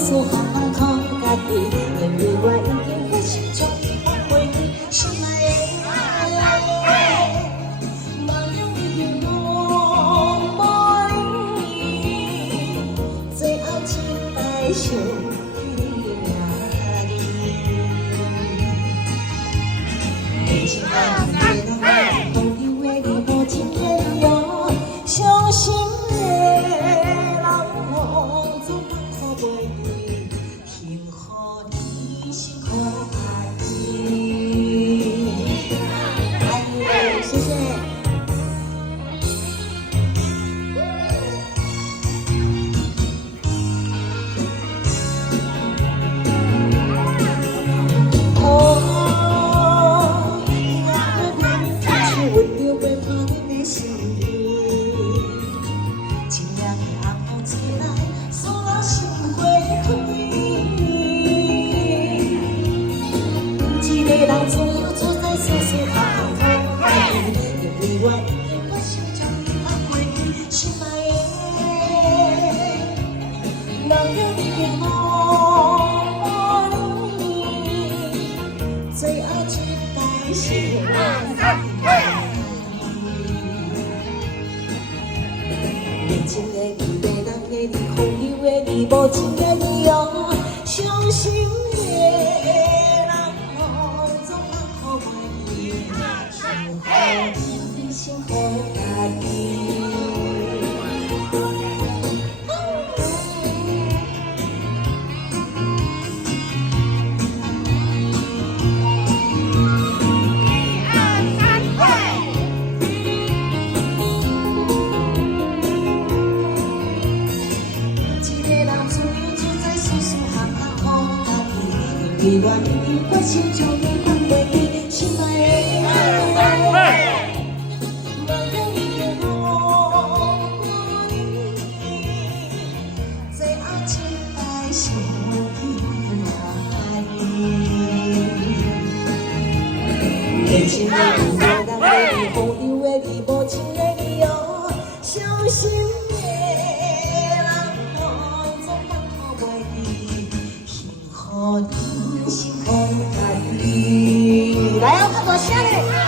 事行靠家己，因为我已经决心将伊放袂记，心爱的，梦中已经拢无你，最后一摆相依而已。亲爱的，朋友的你无情的理由，伤心的。 人自由自在，事事行行靠家己，因为我已经决心将伊放袂记，心爱的，人叫你的无你，最后一摆是年轻的你，迷人的你，风流的你，无情的你哦，伤心的。 幸福家己。一个人自由自在，事事行行靠家己，因为我已经决心将伊放袂记，心爱的。 想起来，年轻的你，迷人的你，风流的你，无情的你哦，伤心的人我总放靠袂记，幸福你，幸福家己。来啊，大声嘞！